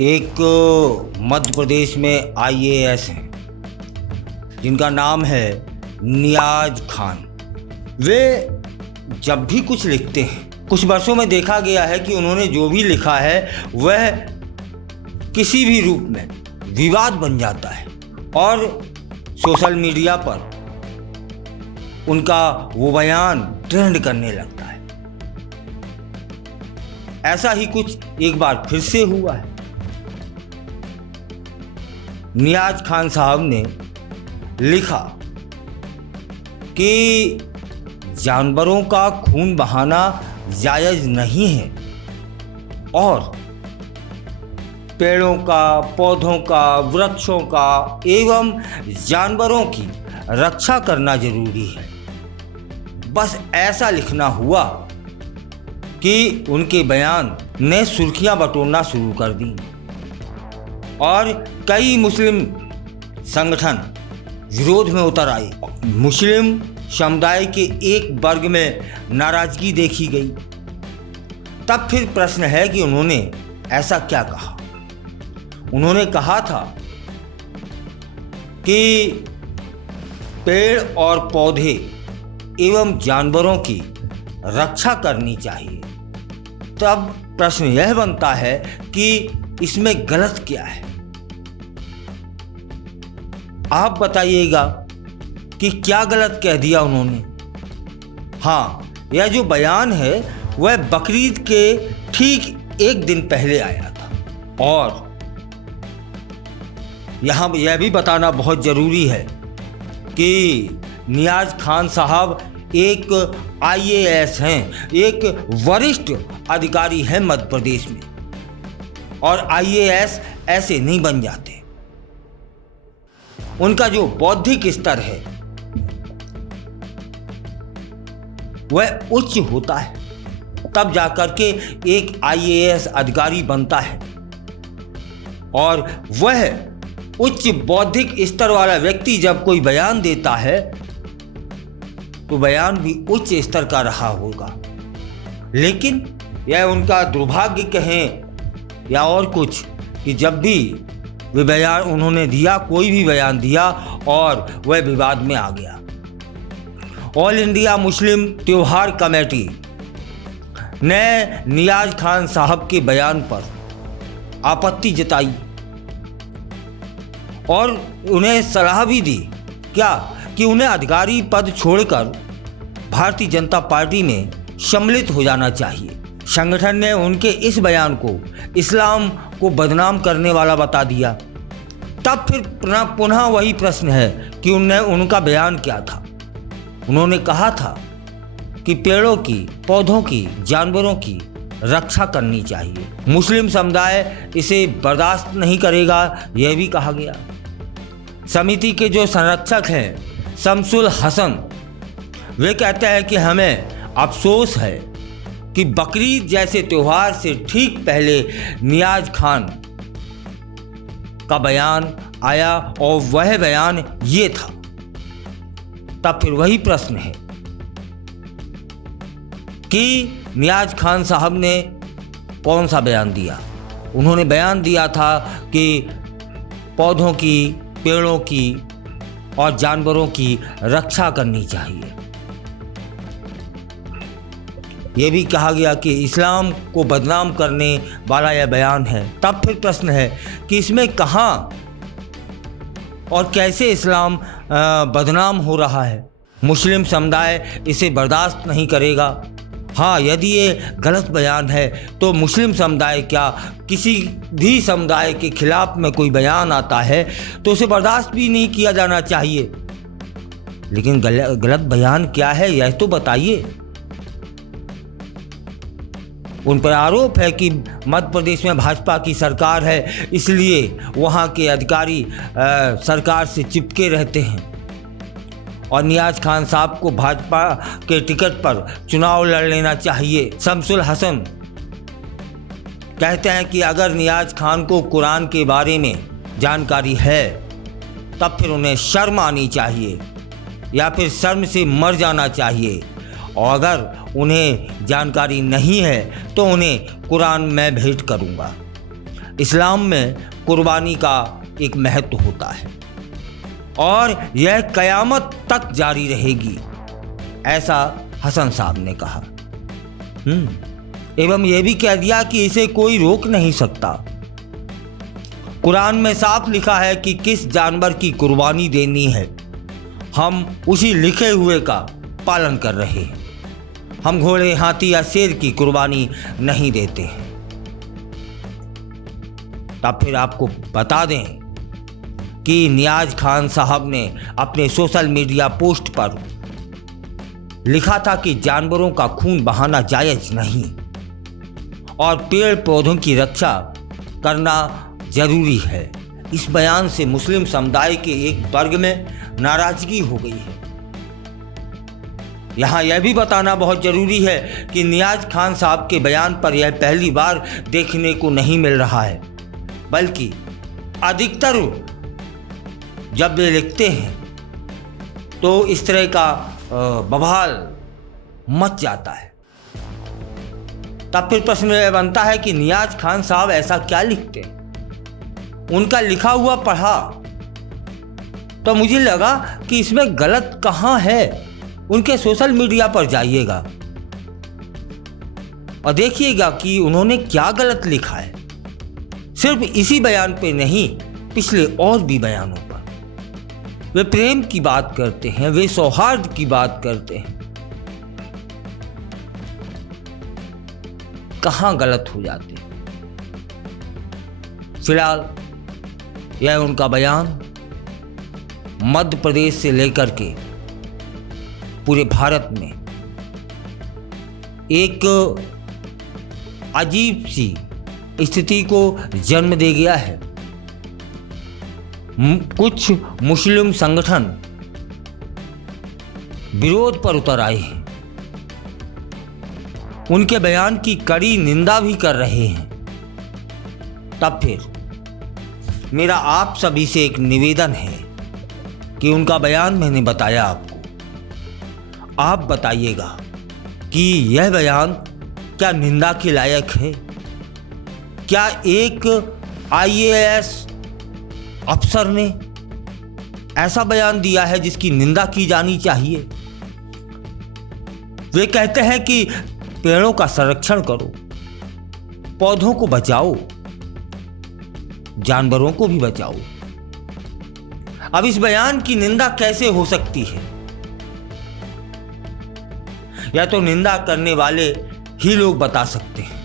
एक मध्य प्रदेश में आईएएस हैं जिनका नाम है नियाज खान। वे जब भी कुछ लिखते हैं, कुछ वर्षों में देखा गया है कि उन्होंने जो भी लिखा है वह किसी भी रूप में विवाद बन जाता है और सोशल मीडिया पर उनका वो बयान ट्रेंड करने लगता है। ऐसा ही कुछ एक बार फिर से हुआ है। नियाज खान साहब ने लिखा कि जानवरों का खून बहाना जायज़ नहीं है और पेड़ों का, पौधों का, वृक्षों का एवं जानवरों की रक्षा करना जरूरी है। बस ऐसा लिखना हुआ कि उनके बयान ने सुर्खियां बटोरना शुरू कर दी और कई मुस्लिम संगठन विरोध में उतर आए। मुस्लिम समुदाय के एक वर्ग में नाराजगी देखी गई। तब फिर प्रश्न है कि उन्होंने ऐसा क्या कहा। उन्होंने कहा था कि पेड़ और पौधे एवं जानवरों की रक्षा करनी चाहिए। तब प्रश्न यह बनता है कि इसमें गलत क्या है। आप बताइएगा कि क्या गलत कह दिया उन्होंने। हाँ, यह जो बयान है वह बकरीद के ठीक एक दिन पहले आया था और यहाँ यह भी बताना बहुत ज़रूरी है कि नियाज खान साहब एक आईएएस हैं, एक वरिष्ठ अधिकारी हैं मध्य प्रदेश में, और आईएएस ऐसे नहीं बन जाते। उनका जो बौद्धिक स्तर है वह उच्च होता है, तब जाकर के एक आईएएस अधिकारी बनता है। और वह उच्च बौद्धिक स्तर वाला व्यक्ति जब कोई बयान देता है तो बयान भी उच्च स्तर का रहा होगा। लेकिन यह उनका दुर्भाग्य कहें या और कुछ कि जब भी वे बयान उन्होंने दिया, कोई भी बयान दिया और वह विवाद में आ गया। ऑल इंडिया मुस्लिम त्योहार कमेटी ने नियाज खान साहब के बयान पर आपत्ति जताई और उन्हें सलाह भी दी क्या कि उन्हें अधिकारी पद छोड़कर भारतीय जनता पार्टी में सम्मिलित हो जाना चाहिए। संगठन ने उनके इस बयान को इस्लाम को बदनाम करने वाला बता दिया। तब फिर पुनः वही प्रश्न है कि उनका बयान क्या था। उन्होंने कहा था कि पेड़ों की, पौधों की, जानवरों की रक्षा करनी चाहिए। मुस्लिम समुदाय इसे बर्दाश्त नहीं करेगा, यह भी कहा गया। समिति के जो संरक्षक हैं शमसुल हसन, वे कहते हैं कि हमें अफसोस है कि बकरीद जैसे त्यौहार से ठीक पहले नियाज खान का बयान आया और वह बयान ये था। तब फिर वही प्रश्न है कि नियाज खान साहब ने कौन सा बयान दिया। उन्होंने बयान दिया था कि पौधों की, पेड़ों की और जानवरों की रक्षा करनी चाहिए। यह भी कहा गया कि इस्लाम को बदनाम करने वाला यह बयान है। तब फिर प्रश्न है कि इसमें कहाँ और कैसे इस्लाम बदनाम हो रहा है। मुस्लिम समुदाय इसे बर्दाश्त नहीं करेगा। हाँ, यदि ये गलत बयान है तो मुस्लिम समुदाय क्या, किसी भी समुदाय के खिलाफ में कोई बयान आता है तो उसे बर्दाश्त भी नहीं किया जाना चाहिए। लेकिन गलत बयान क्या है यह तो बताइए। उन पर आरोप है कि मध्य प्रदेश में भाजपा की सरकार है, इसलिए वहाँ के अधिकारी सरकार से चिपके रहते हैं और नियाज खान साहब को भाजपा के टिकट पर चुनाव लड़ लेना चाहिए। शमसुल हसन कहते हैं कि अगर नियाज खान को कुरान के बारे में जानकारी है तब फिर उन्हें शर्म आनी चाहिए या फिर शर्म से मर जाना चाहिए, और अगर उन्हें जानकारी नहीं है तो उन्हें कुरान मैं भेंट करूंगा। इस्लाम में कुर्बानी का एक महत्व होता है और यह क़यामत तक जारी रहेगी, ऐसा हसन साहब ने कहा। एवं यह भी कह दिया कि इसे कोई रोक नहीं सकता। कुरान में साफ लिखा है कि किस जानवर की कुर्बानी देनी है, हम उसी लिखे हुए का पालन कर रहे हैं। हम घोड़े, हाथी या शेर की कुर्बानी नहीं देते हैं। तब फिर आपको बता दें कि नियाज खान साहब ने अपने सोशल मीडिया पोस्ट पर लिखा था कि जानवरों का खून बहाना जायज नहीं और पेड़ पौधों की रक्षा करना जरूरी है। इस बयान से मुस्लिम समुदाय के एक वर्ग में नाराजगी हो गई है। यहाँ यह भी बताना बहुत जरूरी है कि नियाज खान साहब के बयान पर यह पहली बार देखने को नहीं मिल रहा है, बल्कि अधिकतर जब वे लिखते हैं तो इस तरह का बवाल मच जाता है। तब फिर प्रश्न यह बनता है कि नियाज खान साहब ऐसा क्या लिखते हैं। उनका लिखा हुआ पढ़ा तो मुझे लगा कि इसमें गलत कहाँ है। उनके सोशल मीडिया पर जाइएगा और देखिएगा कि उन्होंने क्या गलत लिखा है। सिर्फ इसी बयान पे नहीं, पिछले और भी बयानों पर वे प्रेम की बात करते हैं, वे सौहार्द की बात करते हैं। कहाँ गलत हो जाते हैं। फिलहाल यह उनका बयान मध्य प्रदेश से लेकर के पूरे भारत में एक अजीब सी स्थिति को जन्म दे गया है। कुछ मुस्लिम संगठन विरोध पर उतर आए हैं, उनके बयान की कड़ी निंदा भी कर रहे हैं। तब फिर मेरा आप सभी से एक निवेदन है कि उनका बयान मैंने बताया आपको, आप बताइएगा कि यह बयान क्या निंदा के लायक है। क्या एक IAS अफसर ने ऐसा बयान दिया है जिसकी निंदा की जानी चाहिए। वे कहते हैं कि पेड़ों का संरक्षण करो, पौधों को बचाओ, जानवरों को भी बचाओ। अब इस बयान की निंदा कैसे हो सकती है? या तो निंदा करने वाले ही लोग बता सकते हैं।